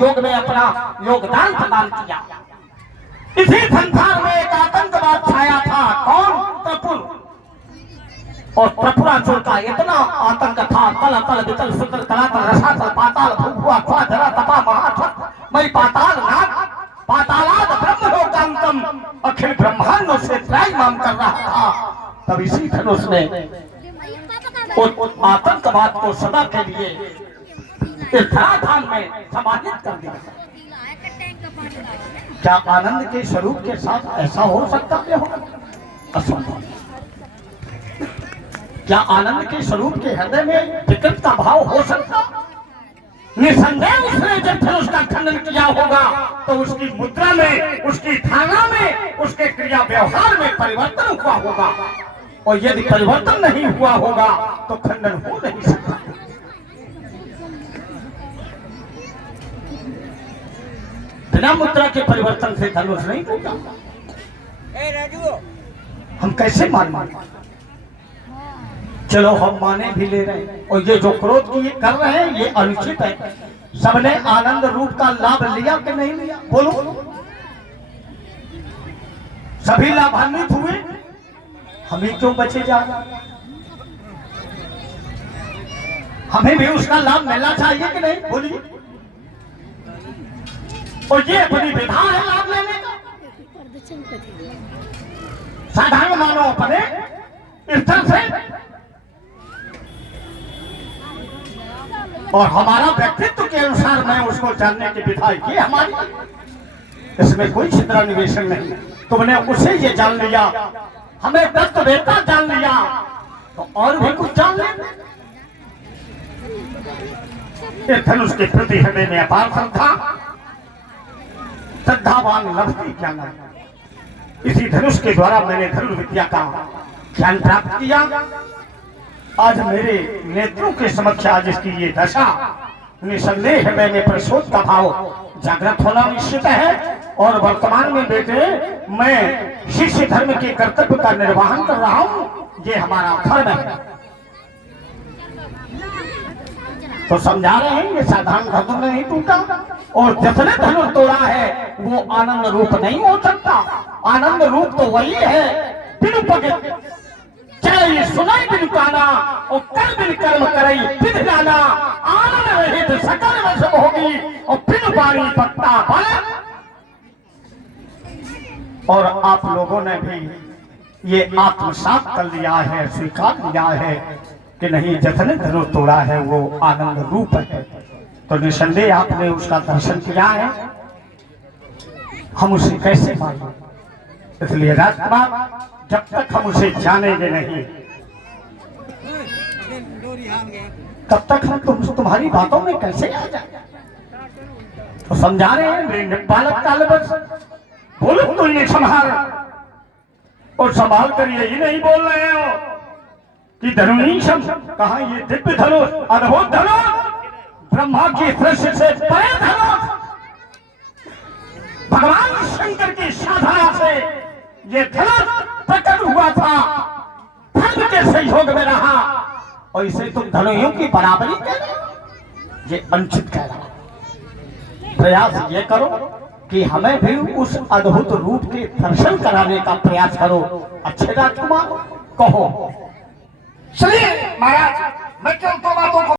योग में अपना योगदान प्रदान किया। इसी संसार में एक आतंकवाद छाया था, कौन? प्रफुल्ल। और प्रफुल्लासुर का इतना आतंक था, तल तल वितल सुतल तलातल रसातल पाताल भूभुआ स्वा जरा तपा महासत मई पाताल नाग पातालाद ब्रह्मलोकांतम अखिल ब्रह्मांडों से त्राहिमाम कर रहा था। तब इसी धनुष ने उस आतंकवाद को सदा के लिए इस धराधाम में समाहित कर दिया। क्या आनंद के स्वरूप के साथ ऐसा हो सकता है? असंभव। क्या आनंद के स्वरूप के हृदय में विकृत का भाव हो सकता? निसंदेह उसने जब फिर उसका खंडन किया होगा तो उसकी मुद्रा में, उसकी धारणा में, उसके क्रिया व्यवहार में परिवर्तन हुआ होगा। और यदि परिवर्तन नहीं हुआ होगा तो खंडन हो नहीं सकता। बिना मुद्रा के परिवर्तन से धनुष नहीं टूटा। हम कैसे मान? चलो हम माने भी ले रहे हैं। और ये जो क्रोध की कर रहे हैं ये अनुचित है। सबने आनंद रूप का लाभ लिया कि नहीं लिया? बोलो। सभी लाभान्वित हुए, हम ही क्यों बचे जा? हमें भी उसका लाभ मिलना चाहिए कि नहीं? बोलिए। और ये अपनी विधा है लाभ लेने का। साधारण मानो अपने स्तर से और हमारा व्यक्तित्व के अनुसार मैं उसको जानने की विधा की हमारी। इसमें कोई छिद्र निवेशन नहीं। तुमने उसे ये जान लिया, हमें तत्ववेत्ता जान लिया, तो और भी कुछ जान ले। ये धनुष के प्रति हृदय में अपार श्रद्धा, श्रद्धावान लभते ज्ञान। इसी धनुष के द्वारा मैंने धनुष विद्या का ज्ञान प्राप्त किया। आज मेरे नेत्रों के समक्ष आज इसकी ये दशा, निसंदेह हृदय में प्रशोध का भाव जागृत होना निश्चित है। और वर्तमान में बेटे मैं शिष्य धर्म के कर्तव्य का निर्वहन कर रहा हूँ, ये हमारा धर्म है। तो समझा रहे हैं ये साधारण धनुष नहीं टूटा। और जिसने धनुष तोड़ा है वो आनंद रूप नहीं हो सकता। आनंद रूप तो वही है बिनु पगे चले सुनाई बिन काना और कर बिन कर्म करई बिन गाना। आनंद रहित सकल वश होगी और बिन बाणी पत्ता बन। और आप लोगों ने भी ये आत्मसात कर लिया है, स्वीकार लिया है कि नहीं जिसने धनुष तोड़ा है वो आनंद रूप है। तो निसंदेह आपने उसका दर्शन किया है, हम उसे कैसे माने? इसलिए राजकुमार जब तक हम उसे जानेंगे नहीं तब तक हम तुम्हारी बातों में कैसे आ जाए? तो समझा रहे हैं बालक काल बस बोलो तो ये संभाल। और संभाल कर यही नहीं बोल रहे हो कि धनुषम कहा ये दिव्य धनुष, अद्भुत धनुष, ब्रह्मा की दृष्टि से परे धनुष, भगवान शंकर की साधना से ये धनुष प्रकट हुआ था, धर्म के सहयोग में रहा। और इसे तुम धनुषों की बराबरी कह रहे हो, ये अनुचित कह रहा। प्रयास ये करो कि हमें भी उस अद्भुत रूप के दर्शन कराने का प्रयास करो। अच्छे राजकुमार कहो। चलिए महाराज, मैं क्यों तो बातों को